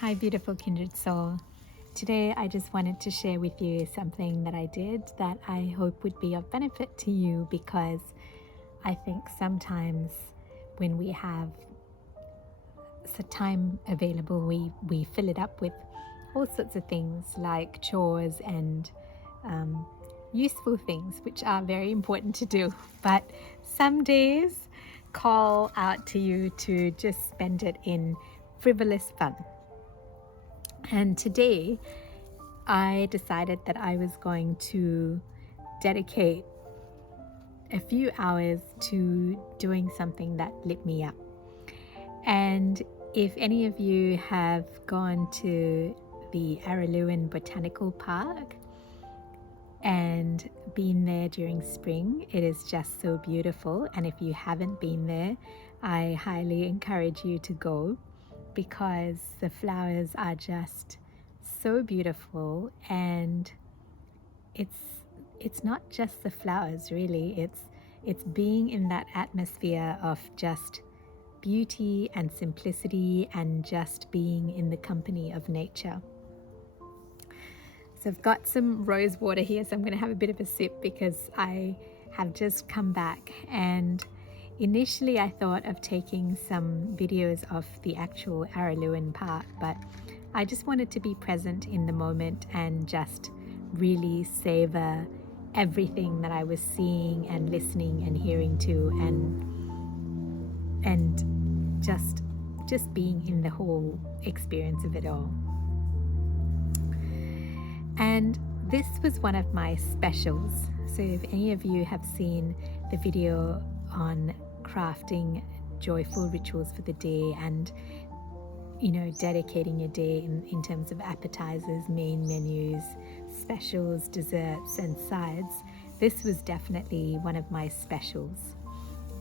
Hi, beautiful kindred soul. Today, I just wanted to share with you something that I did that I hope would be of benefit to you, because I think sometimes when we have some time available, we fill it up with all sorts of things like chores and useful things, which are very important to do. But some days call out to you to just spend it in frivolous fun. And today, I decided that I was going to dedicate a few hours to doing something that lit me up. And if any of you have gone to the Araluen Botanical Park and been there during spring, it is just so beautiful. And if you haven't been there, I highly encourage you to go, because the flowers are just so beautiful. And it's not just the flowers, really. It's being in that atmosphere of just beauty and simplicity and just being in the company of nature. So I've got some rose water here, so I'm going to have a bit of a sip because I have just come back. And initially I thought of taking some videos of the actual Araluen Park, but I just wanted to be present in the moment and just really savor everything that I was seeing and listening and hearing to, and just being in the whole experience of it all. And this was one of my specials. So if any of you have seen the video on crafting joyful rituals for the day and dedicating your day in terms of appetizers, main menus, specials, desserts and sides, this was definitely one of my specials.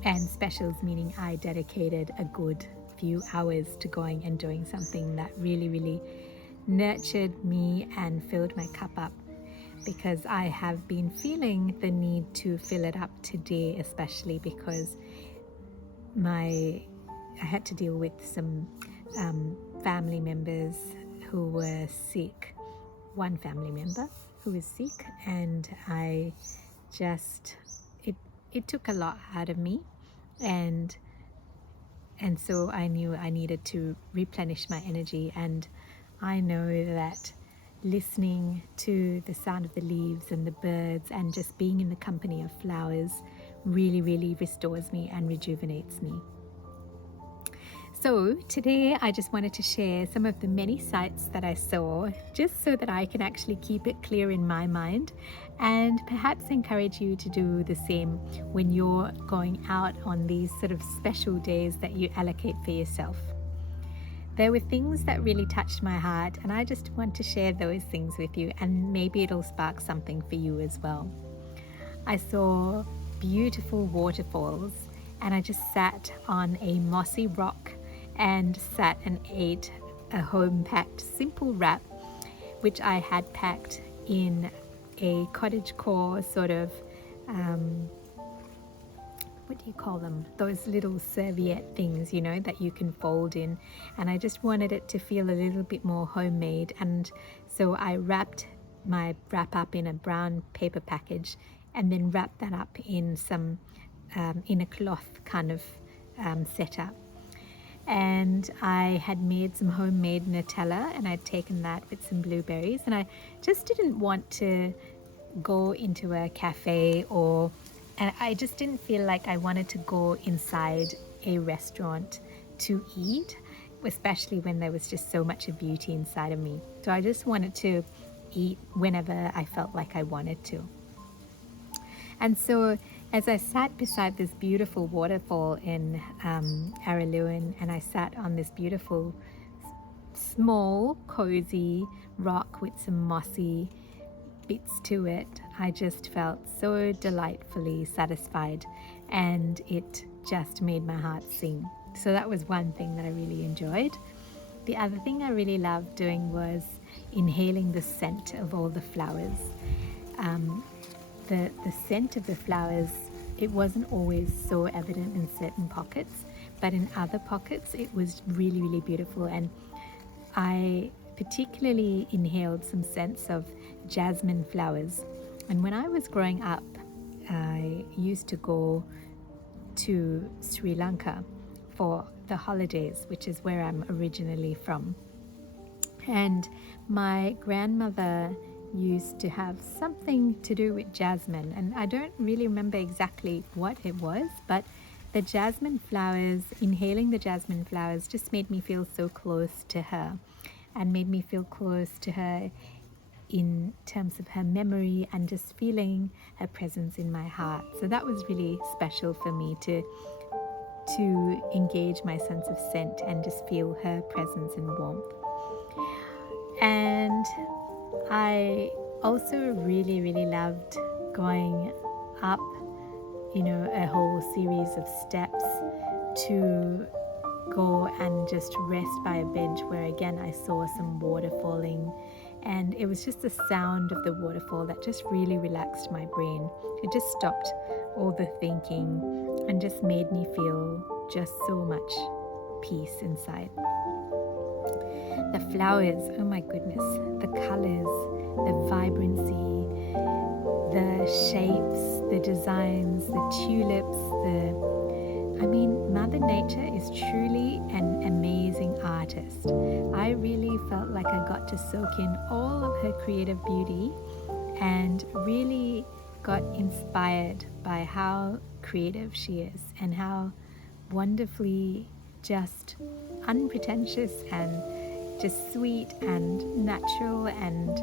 And specials meaning I dedicated a good few hours to going and doing something that really nurtured me and filled my cup up, because I have been feeling the need to fill it up today, especially because I had to deal with some family members who were sick. One family member who was sick, and I just it took a lot out of me, and so I knew I needed to replenish my energy. And I know that listening to the sound of the leaves and the birds and just being in the company of flowers really restores me and rejuvenates me. So today I just wanted to share some of the many sights that I saw, just so that I can actually keep it clear in my mind, and perhaps encourage you to do the same when you're going out on these sort of special days that you allocate for yourself. There were things that really touched my heart, and I just want to share those things with you, and maybe it'll spark something for you as well. I saw beautiful waterfalls, and I just sat on a mossy rock and sat and ate a home-packed simple wrap, which I had packed in a cottagecore sort of what do you call them? Those little serviette things, that you can fold in. And I just wanted it to feel a little bit more homemade. And so I wrapped my wrap up in a brown paper package, and then wrapped that up in some in a cloth kind of setup. And I had made some homemade Nutella, and I'd taken that with some blueberries. And I just didn't want to go into a cafe, and I just didn't feel like I wanted to go inside a restaurant to eat, especially when there was just so much of beauty inside of me. So I just wanted to eat whenever I felt like I wanted to. And so as I sat beside this beautiful waterfall in Araluen, and I sat on this beautiful, small, cozy rock with some mossy bits to it, I just felt so delightfully satisfied, and it just made my heart sing. So that was one thing that I really enjoyed. The other thing I really loved doing was inhaling the scent of all the flowers. The scent of the flowers, it wasn't always so evident in certain pockets, but in other pockets it was really beautiful. And I particularly inhaled some scents of jasmine flowers. And when I was growing up, I used to go to Sri Lanka for the holidays, which is where I'm originally from. And my grandmother used to have something to do with jasmine, and I don't really remember exactly what it was, but the jasmine flowers, inhaling the jasmine flowers, just made me feel so close to her and made me feel close to her in terms of her memory and just feeling her presence in my heart. So that was really special for me to engage my sense of scent and just feel her presence and warmth. And I also really, really loved going up, a whole series of steps to go and just rest by a bench where again I saw some water falling, and it was just the sound of the waterfall that just really relaxed my brain. It just stopped all the thinking and just made me feel just so much peace inside. The flowers, oh my goodness, the colors, the vibrancy, the shapes, the designs, the tulips, Mother Nature is truly an amazing artist. I really felt like I got to soak in all of her creative beauty and really got inspired by how creative she is and how wonderfully just unpretentious and just sweet and natural and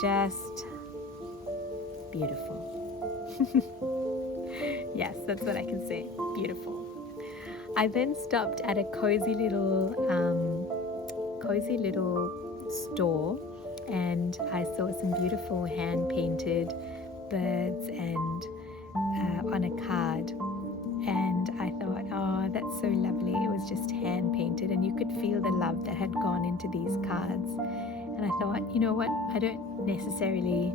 just beautiful. Yes, that's what I can say. Beautiful. I then stopped at a cozy little store, and I saw some beautiful hand-painted birds and on a card. And I thought, oh, that's so lovely. It was just hand-painted, and you could feel the love that had gone into these cards. And I thought, you know what? I don't necessarily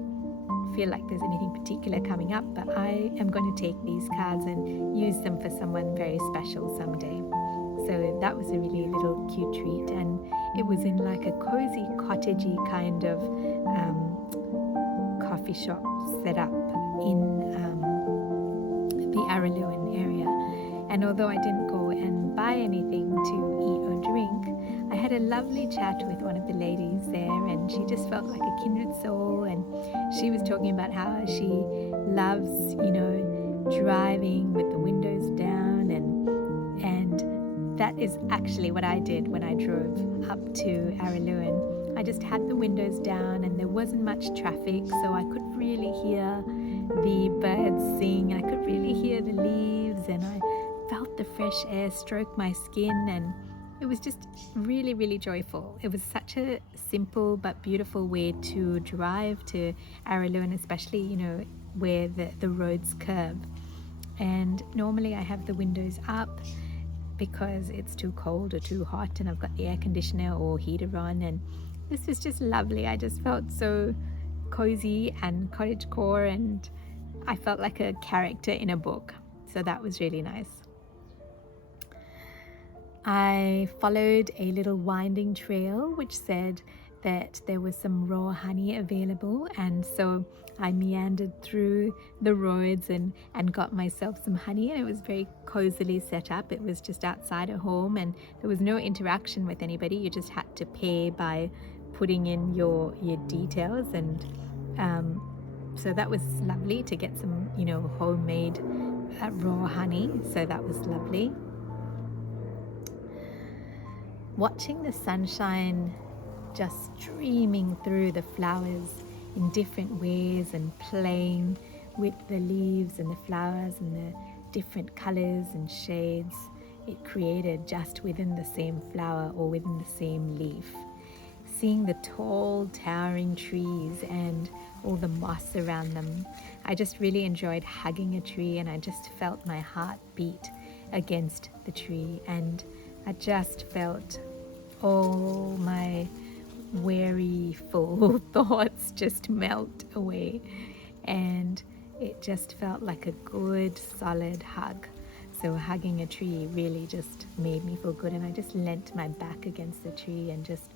feel like there's anything particular coming up, but I am going to take these cards and use them for someone very special someday. So that was a really little cute treat, and it was in like a cozy cottagey kind of coffee shop set up in the Araluen area. And although I didn't go and buy anything to eat or drink, I had a lovely chat with one of the ladies there, and she just felt like a kindred soul. And she was talking about how she loves, driving with the windows down, and that is actually what I did when I drove up to Araluen. I just had the windows down, and there wasn't much traffic, so I could really hear the birds sing. I could really hear the leaves, and I felt the fresh air stroke my skin, and it was just really, really joyful. It was such a simple but beautiful way to drive to Araluen, especially, where the roads curve. And normally I have the windows up because it's too cold or too hot, and I've got the air conditioner or heater on, and this was just lovely. I just felt so cozy and cottagecore, and I felt like a character in a book. So that was really nice. I followed a little winding trail which said that there was some raw honey available, and so I meandered through the roads and got myself some honey, and it was very cozily set up. It was just outside a home, and there was no interaction with anybody. You just had to pay by putting in your details, and so that was lovely to get some homemade raw honey. So that was lovely. Watching the sunshine just streaming through the flowers in different ways and playing with the leaves and the flowers and the different colors and shades it created just within the same flower or within the same leaf. Seeing the tall towering trees and all the moss around them, I just really enjoyed hugging a tree, and I just felt my heart beat against the tree, and I just felt all my wearyful thoughts just melt away, and it just felt like a good solid hug. So hugging a tree really just made me feel good, and I just leant my back against the tree and just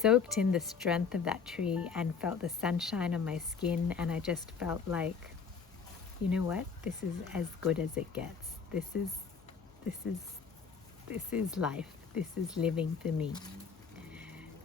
soaked in the strength of that tree and felt the sunshine on my skin, and I just felt like, you know what? This is as good as it gets. This is life. This is living for me.